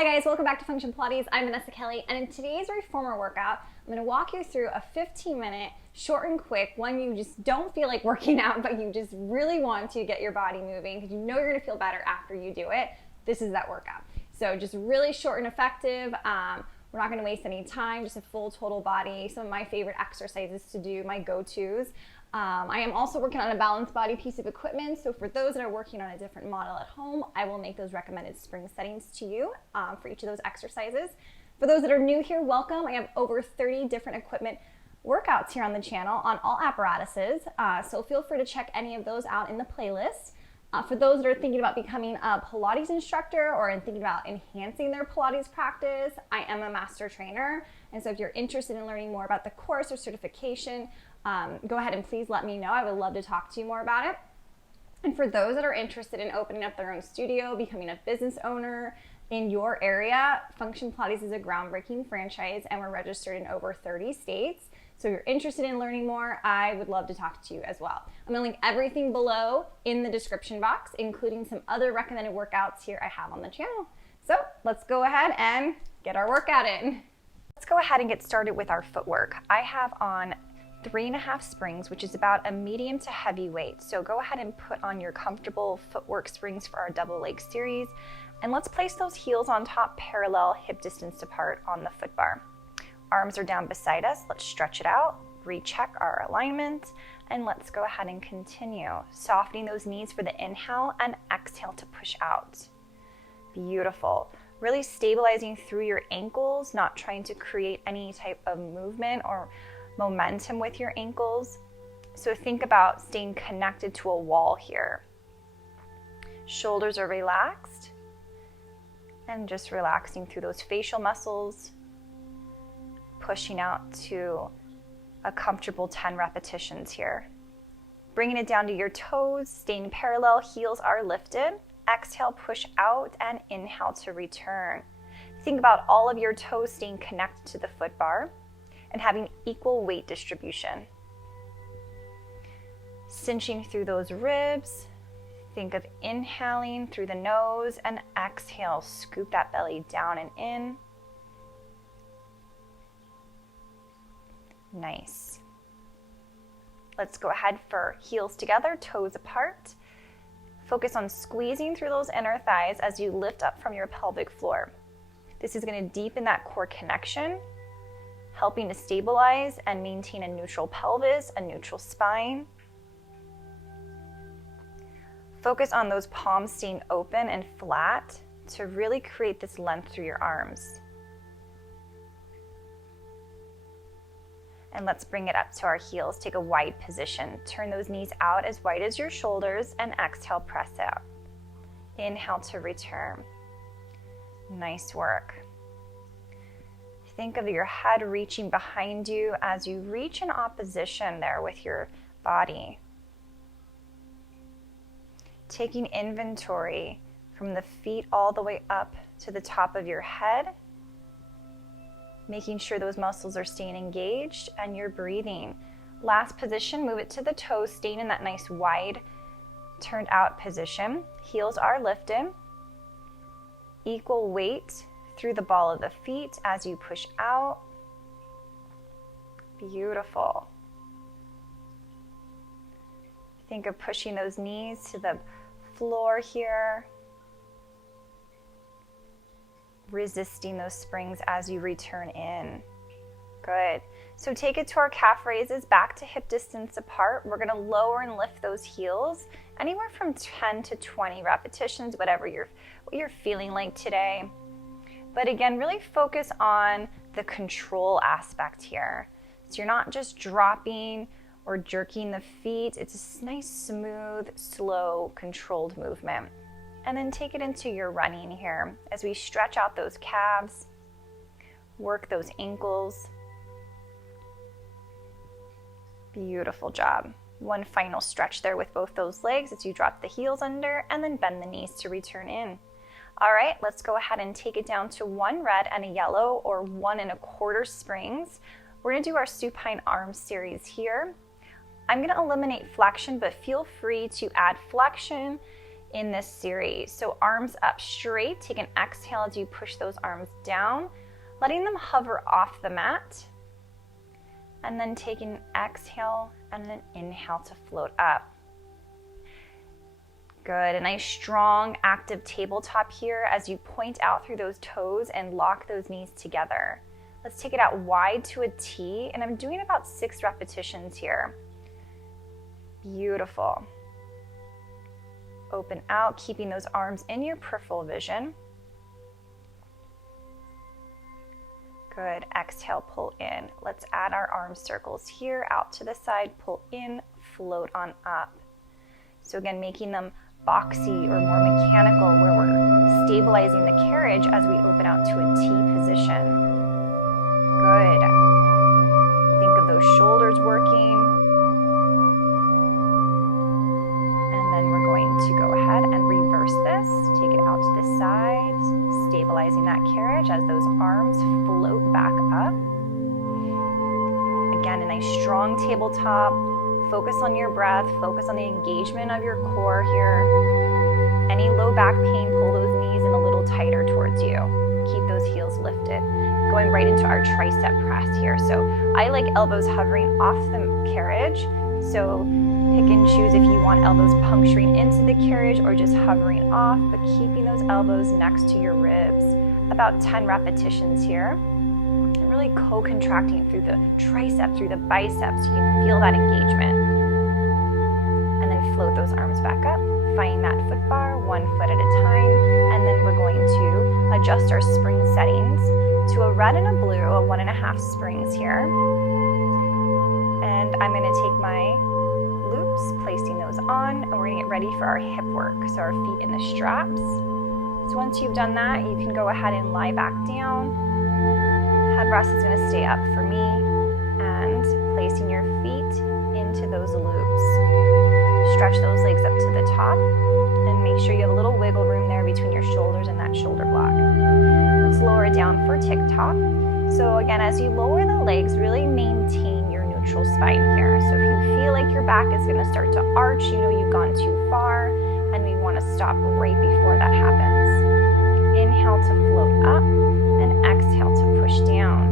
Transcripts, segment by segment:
Hi guys, welcome back to Function Pilates. I'm Vanessa Kelly, and in today's Reformer workout, I'm going to walk you through a 15-minute, short and quick, one you just don't feel like working out, but you just really want to get your body moving because you know you're going to feel better after you do it. This is that workout. So just really short and effective. We're not going to waste any time, just a full total body. Some of my favorite exercises to do, my go-tos. I am also working on a balanced body piece of equipment, so for those that are working on a different model at home, I will make those recommended spring settings to you for each of those exercises. For those that are new here, welcome. I have over 30 different equipment workouts here on the channel on all apparatuses, so feel free to check any of those out in the playlist. For those that are thinking about becoming a Pilates instructor or thinking about enhancing their Pilates practice, I am a master trainer, and so if you're interested in learning more about the course or certification, go ahead and please let me know. I would love to talk to you more about it. And for those that are interested in opening up their own studio, becoming a business owner in your area, Function Pilates is a groundbreaking franchise and we're registered in over 30 states. So if you're interested in learning more, I would love to talk to you as well. I'm gonna link everything below in the description box, including some other recommended workouts here I have on the channel. So let's go ahead and get our workout in. Let's go ahead and get started with our footwork. I have on 3.5 springs, which is about a medium to heavy weight. So go ahead and put on your comfortable footwork springs for our double leg series. And let's place those heels on top, parallel, hip distance apart on the foot bar. Arms are down beside us. Let's stretch it out, recheck our alignment, and let's go ahead and continue. Softening those knees for the inhale and exhale to push out. Beautiful. Really stabilizing through your ankles, not trying to create any type of movement or momentum with your ankles. So think about staying connected to a wall here. Shoulders are relaxed and just relaxing through those facial muscles, pushing out to a comfortable 10 repetitions here. Bringing it down to your toes, staying parallel, heels are lifted. Exhale, push out, and inhale to return. Think about all of your toes staying connected to the foot bar and having equal weight distribution. Cinching through those ribs. Think of inhaling through the nose and exhale, scoop that belly down and in. Nice. Let's go ahead for heels together, toes apart. Focus on squeezing through those inner thighs as you lift up from your pelvic floor. This is going to deepen that core connection, helping to stabilize and maintain a neutral pelvis, a neutral spine. Focus on those palms staying open and flat to really create this length through your arms. And let's bring it up to our heels. Take a wide position. Turn those knees out as wide as your shoulders and exhale, press out. Inhale to return. Nice work. Think of your head reaching behind you as you reach in opposition there with your body. Taking inventory from the feet all the way up to the top of your head. Making sure those muscles are staying engaged and you're breathing. Last position, move it to the toes, staying in that nice wide turned out position. Heels are lifted. Equal weight through the ball of the feet as you push out. Beautiful. Think of pushing those knees to the floor here. Resisting those springs as you return in. Good. So take it to our calf raises, back to hip distance apart. We're going to lower and lift those heels anywhere from 10 to 20 repetitions, whatever what you're feeling like today. But again, really focus on the control aspect here. So you're not just dropping or jerking the feet. It's a nice, smooth, slow, controlled movement. And then take it into your running here as we stretch out those calves, work those ankles. Beautiful job. One final stretch there with both those legs as you drop the heels under and then bend the knees to return in. All right, let's go ahead and take it down to 1 red and a yellow or 1 1/4 springs. We're gonna do our Supine Arm Series here. I'm gonna eliminate flexion, but feel free to add flexion in this series. So arms up straight, take an exhale as you push those arms down, letting them hover off the mat. And then take an exhale and an inhale to float up. Good, a nice strong active tabletop here as you point out through those toes and lock those knees together. Let's take it out wide to a T, and I'm doing about 6 repetitions here. Beautiful. Open out, keeping those arms in your peripheral vision. Good, exhale, pull in. Let's add our arm circles here, out to the side, pull in, float on up. So again, making them boxy or more mechanical, where we're stabilizing the carriage as we open out to a T position. Good. Think of those shoulders working. And then we're going to go ahead and reverse this. Take it out to the side, stabilizing that carriage as those arms float back up. Again, a nice strong tabletop. Focus on your breath, focus on the engagement of your core here. Any low back pain, pull those knees in a little tighter towards you. Keep those heels lifted. Going right into our tricep press here. So I like elbows hovering off the carriage. So pick and choose if you want elbows puncturing into the carriage or just hovering off, but keeping those elbows next to your ribs. About 10 repetitions here. Really co-contracting through the tricep, through the biceps. You can feel that engagement. And then float those arms back up, finding that foot bar, 1 foot at a time. And then we're going to adjust our spring settings to a red and a blue, a 1.5 springs here. And I'm gonna take my loops, placing those on, and we're gonna get ready for our hip work. So our feet in the straps. So once you've done that, you can go ahead and lie back down. Headrest is going to stay up for me, and placing your feet into those loops. Stretch those legs up to the top and make sure you have a little wiggle room there between your shoulders and that shoulder block. Let's lower it down for tick-tock. So again, as you lower the legs, really maintain your neutral spine here. So if you feel like your back is going to start to arch, you know you've gone too far, and we want to stop right before that happens. Inhale to float up, and exhale to push down.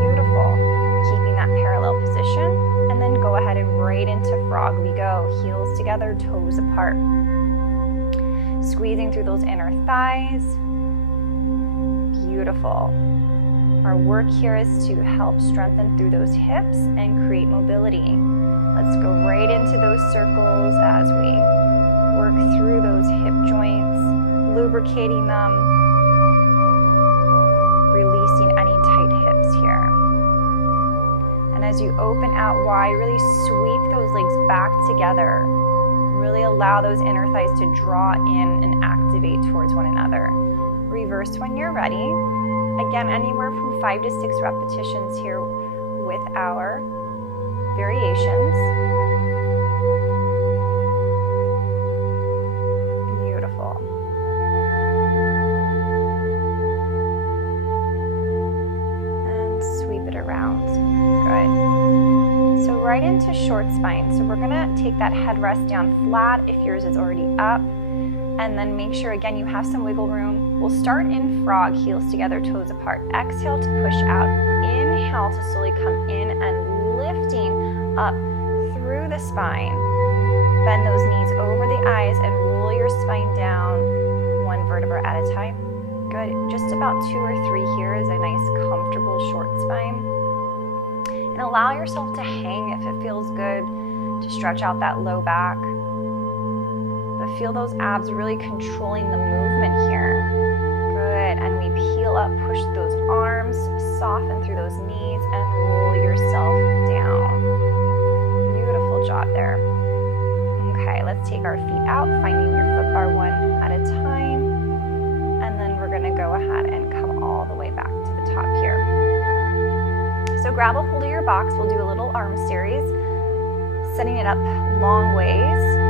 Beautiful. Keeping that parallel position, and then go ahead and right into frog we go. Heels together, toes apart. Squeezing through those inner thighs. Beautiful. Our work here is to help strengthen through those hips and create mobility. Let's go right into those circles as we work through those hip joints, lubricating them, releasing any tight hips here. And as you open out wide, really sweep those legs back together. Really allow those inner thighs to draw in and activate towards one another. Reverse when you're ready. Again, anywhere from 5 to 6 repetitions here with our variations. Beautiful. And sweep it around. Good. So right into short spine. So we're gonna take that headrest down flat if yours is already up. And then make sure, again, you have some wiggle room. We'll start in frog, heels together, toes apart. Exhale to push out. Inhale to slowly come in and lifting up through the spine. Bend those knees over the eyes and roll your spine down 1 vertebra at a time. Good. Just about 2 or 3 here is a nice, comfortable short spine. And allow yourself to hang if it feels good, to stretch out that low back. But feel those abs really controlling the movement here. Good, and we peel up, push those arms, soften through those knees, and roll yourself down. Beautiful job there. Okay, let's take our feet out, finding your foot bar 1 at a time. And then we're gonna go ahead and come all the way back to the top here. So grab a hold of your box. We'll do a little arm series, setting it up long ways.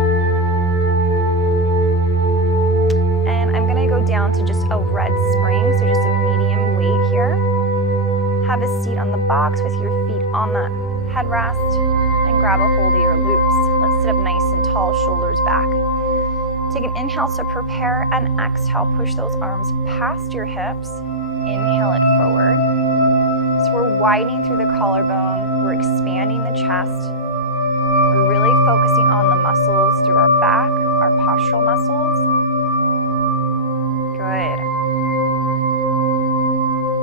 Go down to just a red spring, so just a medium weight here. Have a seat on the box with your feet on the headrest and grab a hold of your loops. Let's sit up nice and tall, shoulders back. Take an inhale to prepare, and exhale, push those arms past your hips. Inhale it forward. So we're widening through the collarbone, we're expanding the chest. We're really focusing on the muscles through our back, our postural muscles. Good.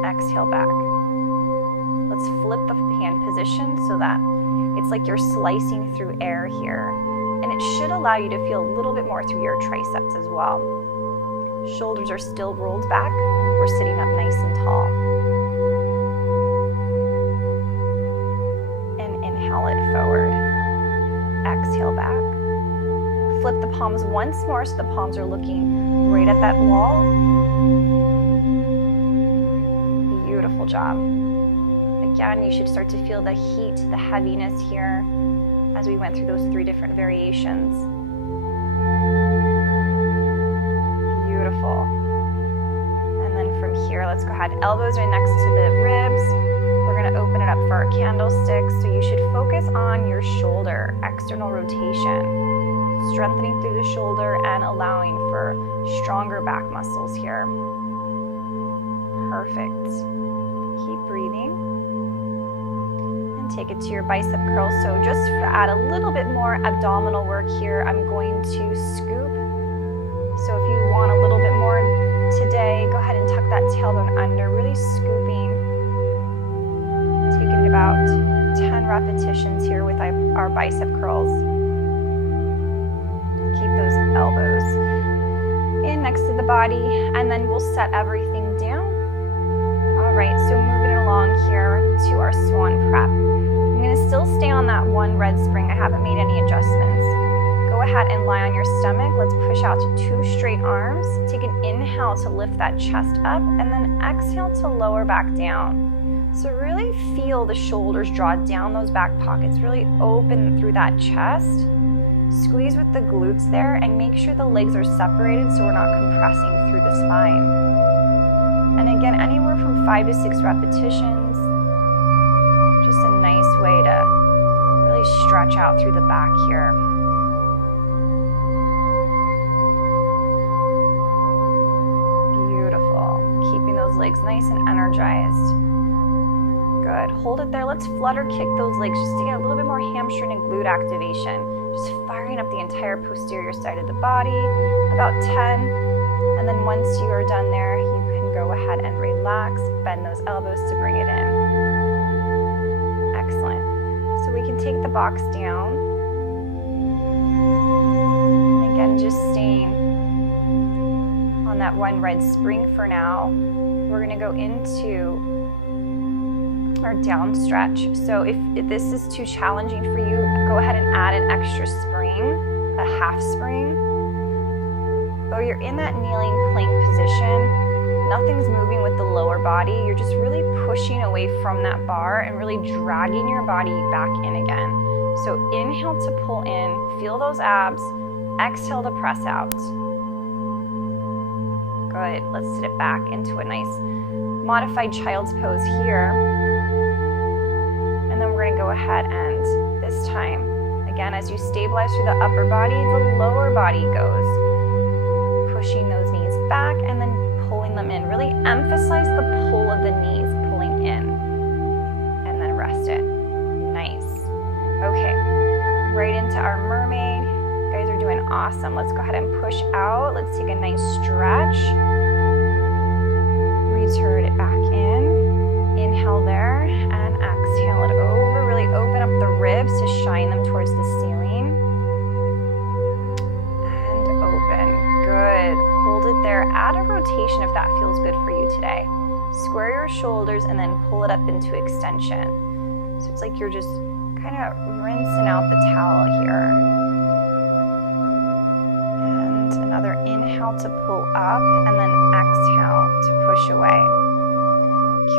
Exhale back. Let's flip the hand position so that it's like you're slicing through air here. And it should allow you to feel a little bit more through your triceps as well. Shoulders are still rolled back. We're sitting up nice and tall. And inhale it forward. Exhale back. Flip the palms once more so the palms are looking right at that wall. Beautiful job. Again, you should start to feel the heat, the heaviness here as we went through those 3 different variations. Beautiful. And then from here, let's go ahead. Elbows right next to the ribs. We're going to open it up for our candlesticks. So you should focus on your shoulder, external rotation, strengthening through the shoulder and allowing for stronger back muscles here. Perfect. Keep breathing. Take it to your bicep curl. So just to add a little bit more abdominal work here, I'm going to scoop. So if you want a little bit more today, go ahead and tuck that tailbone under, really scooping. Taking about 10 repetitions here with our bicep curls. Keep those elbows in next to the body, and then we'll set everything down. All right, so moving along here to our swan prep. I'm going to still stay on that one red spring. I haven't made any adjustments. Go ahead and lie on your stomach. Let's push out to 2 straight arms. Take an inhale to lift that chest up, and then exhale to lower back down. So really feel the shoulders draw down those back pockets. Really open through that chest. Squeeze with the glutes there, and make sure the legs are separated so we're not compressing through the spine. And again, anywhere from 5 to 6 repetitions. Just a nice way to really stretch out through the back here. Beautiful. Keeping those legs nice and energized. Good. Hold it there. Let's flutter kick those legs just to get a little bit more hamstring and glute activation. Just firing up the entire posterior side of the body. About 10. And then once you are done there, you can go ahead and relax. Bend those elbows to bring it in. Excellent. So we can take the box down. And again, just staying on that one red spring for now. We're going to go into our down stretch. So if this is too challenging for you, go ahead and add an extra spring, a half spring. But you're in that kneeling plank position. Nothing's moving with the lower body. You're just really pushing away from that bar and really dragging your body back in again. So inhale to pull in, feel those abs. Exhale to press out. Good. Let's sit it back into a nice modified child's pose here. And then we're going to go ahead and this time, again, as you stabilize through the upper body, the lower body goes. Pushing those knees back and then pulling them in. Really emphasize the pull of the knees, pulling in. And then rest it. Nice. Okay, right into our mermaid. You guys are doing awesome. Let's go ahead and push out. Let's take a nice stretch. Return it back in. Inhale there and exhale it over. Really open up the ribs to shine them towards the ceiling. And open. Good. Hold it there. Add a rotation if that feels good for you today. Square your shoulders and then pull it up into extension. So it's like you're just kind of rinsing out the towel here. And another inhale to pull up and then exhale to push away.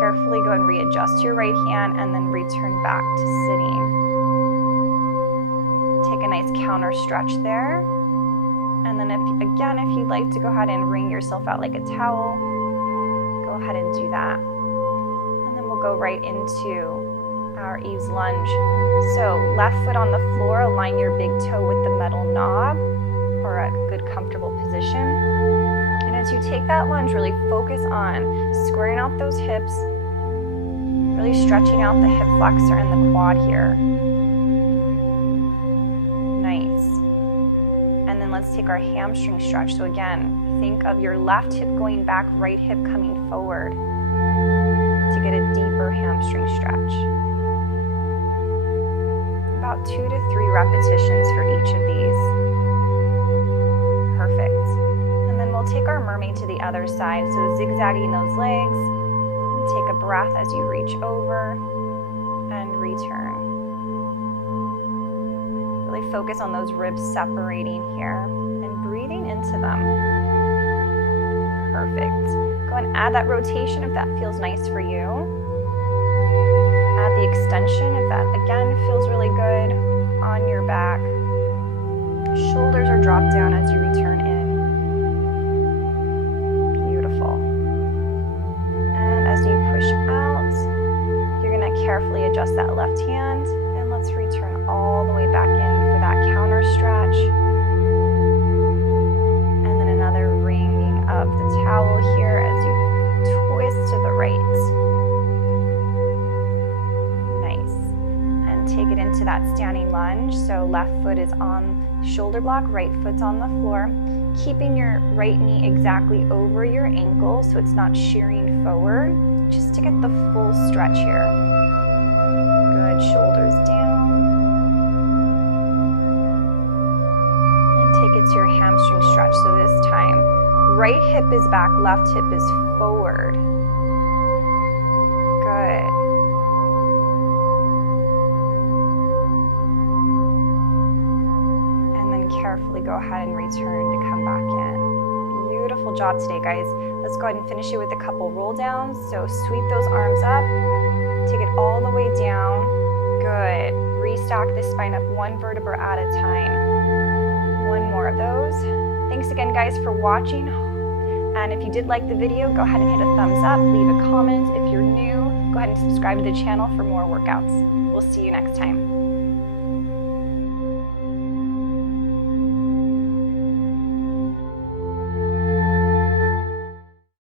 Carefully go and readjust your right hand and then return back to sitting. Take a nice counter stretch there. And then if you'd like to go ahead and wring yourself out like a towel, go ahead and do that. And then we'll go right into our Eaves Lunge. So left foot on the floor, align your big toe with the metal knob. or a good comfortable position. And as you take that lunge, really focus on squaring out those hips, really stretching out the hip flexor and the quad here. Nice. And then let's take our hamstring stretch. So again, think of your left hip going back, right hip coming forward to get a deeper hamstring stretch. About 2 to 3 repetitions for each of these. Perfect. And then we'll take our mermaid to the other side. So zigzagging those legs. Take a breath as you reach over and return. Really focus on those ribs separating here and breathing into them. Perfect. Go and add that rotation if that feels nice for you. Add the extension if that again feels really good on your back. Shoulders are dropped down as you return in. Beautiful. And as you push out, you're going to carefully adjust that left hand, and let's return all the way back in for that counter stretch. And then another wringing of the towel here as you twist to the right. Take it into that standing lunge. So left foot is on shoulder block, right foot's on the floor. Keeping your right knee exactly over your ankle so it's not shearing forward. Just to get the full stretch here. Good, shoulders down. And take it to your hamstring stretch. So this time, right hip is back, left hip is forward. Good. Carefully go ahead and return to come back in. Beautiful job today, guys. Let's go ahead and finish it with a couple roll downs. So sweep those arms up, take it all the way down. Good. Restack the spine up one vertebra at a time. One more of those. Thanks again, guys, for watching. And if you did like the video, go ahead and hit a thumbs up, leave a comment. If you're new, go ahead and subscribe to the channel for more workouts. We'll see you next time.